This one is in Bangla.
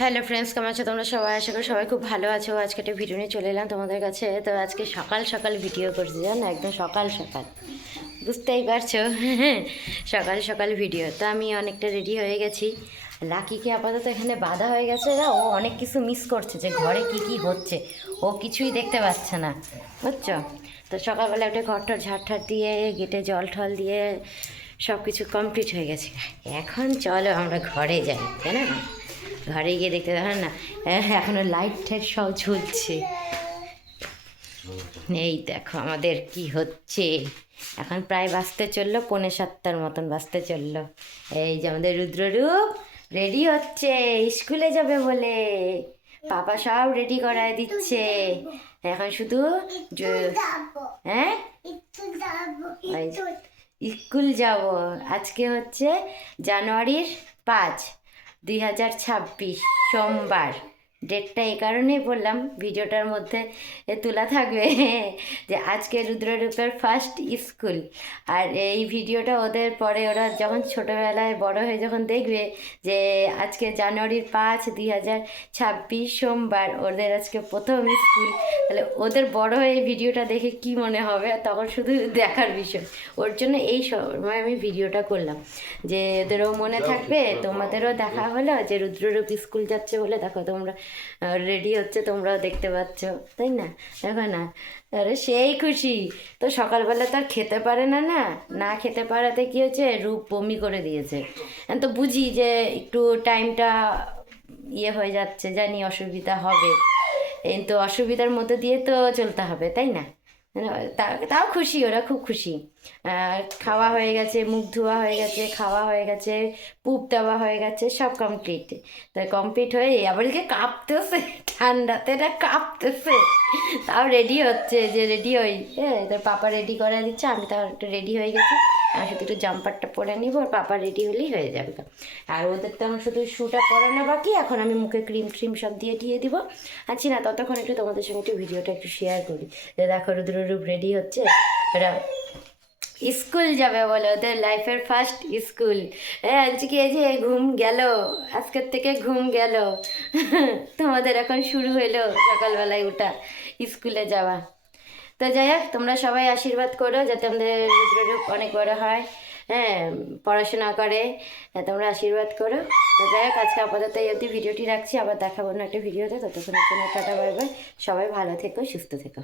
হ্যালো ফ্রেন্ডস, কেমন আছো তোমরা সবাই? আশা করি সবাই খুব ভালো আছো। আজকে একটা ভিডিও নিয়ে চলে এলাম তোমাদের কাছে। তো আজকে সকাল সকাল ভিডিও করছি, জানো, একদম সকাল সকাল, বুঝতেই পারছো। সকাল সকাল ভিডিও। তো আমি অনেকটা রেডি হয়ে গেছি। লাকিকে আপাতত এখানে বাধা হয়ে গেছে না, ও অনেক কিছু মিস করছে, যে ঘরে কি কি হচ্ছে ও কিছুই দেখতে পাচ্ছে না, বুঝছো। তো সকালবেলা একটা ঘর টর ঝাড় ঠাড় দিয়ে গেটে জল ঠল দিয়ে সব কিছু কমপ্লিট হয়ে গেছে। এখন চলো আমরা ঘরে যাই, তাই না? ঘরে গিয়ে দেখতে দেখেন না, এখনো লাইট টাইট সব ঝুলছে। এই দেখো আমাদের কি হচ্ছে। এখন প্রায় বাজতে চললো 6:45 মতন বাজতে চললো। এই যে আমাদের রুদ্ররূপ রেডি হচ্ছে স্কুলে যাবে বলে। পাপা সব রেডি করায় দিচ্ছে। এখন শুধু হ্যাঁ, স্কুল যাব। আজকে হচ্ছে জানুয়ারির 5, 2026, সোমবার। ডেটটা এই কারণেই বললাম, ভিডিওটার মধ্যে তোলা থাকবে যে আজকে রুদ্ররূপের ফার্স্ট স্কুল। আর এই ভিডিওটা ওদের পরে ওরা যখন ছোটোবেলায় বড় হয়ে যখন দেখবে যে আজকে জানুয়ারির 5, 2026, সোমবার ওদের আজকে প্রথম স্কুল, তাহলে ওদের বড় হয়ে এই ভিডিওটা দেখে কি মনে হবে, তখন শুধু দেখার বিষয়। ওর জন্য এই সময় আমি ভিডিওটা করলাম, যে ওদেরও মনে থাকবে, তোমাদেরও দেখা হলো যে রুদ্ররূপ স্কুল যাচ্ছে বলে। দেখো তোমরা রেডি হচ্ছে, তোমরাও দেখতে পাচ্ছ, তাই না? দেখো না, আরে সেই খুশি। তো সকালবেলা তো আর খেতে পারে না, না না খেতে পারাতে কী হয়েছে, রূপ বমি করে দিয়েছে। আমি তো বুঝি যে একটু টাইমটা হয়ে যাচ্ছে, জানি অসুবিধা হবে, কিন্তু অসুবিধার মধ্যে দিয়ে তো চলতে হবে, তাই না? মানে তাও খুশি, ওরা খুব খুশি। খাওয়া হয়ে গেছে, মুখ ধোয়া হয়ে গেছে, খাওয়া হয়ে গেছে, পুপ দেওয়া হয়ে গেছে, সব কমপ্লিট। তাই কমপ্লিট হয়ে আবার এদিকে কাঁপতেছে, ঠান্ডাতে এটা কাঁপতেছে, তাও রেডি হচ্ছে যে রেডি হই। হ্যাঁ, তোর পাপা রেডি করে দিচ্ছে, আমি তাও একটু রেডি হয়ে গেছি। আমি শুধু একটু জাম্পারটা পরে নিব, আর পাপা রেডি হলেই হয়ে যাবে। আর ওদের তো আমার শুধু শ্যুটা পরানো বাকি। এখন আমি মুখে ক্রিম ট্রিম সব দিয়ে দিব। আচ্ছা না, ততক্ষণ একটু তোমাদের সঙ্গে একটু ভিডিওটা একটু শেয়ার করি। যে দেখো রুদ্ররূপ রেডি হচ্ছে, ওরা স্কুল যাবে বলে, ওদের লাইফের ফার্স্ট স্কুল। আজকে এই যে ঘুম গেল, আজকের থেকে ঘুম গেল। তোমাদের এখন শুরু হইলো সকালবেলায় উঠা, স্কুলে যাওয়া। তো যাই হোক, তোমরা সবাই আশীর্বাদ করো যাতে আমাদের রুদ্ররূপ অনেক বড় হয়, হ্যাঁ, পড়াশোনা করে। তোমরা আশীর্বাদ করো। তো যাই হোক, আজকে আপাতত এই অবধি ভিডিওটি রাখছি। আবার দেখাবো না একটা ভিডিওতে। ততক্ষণের জন্য টাটা, বাই বাই। সবাই ভালো থেকো, সুস্থ থেকো।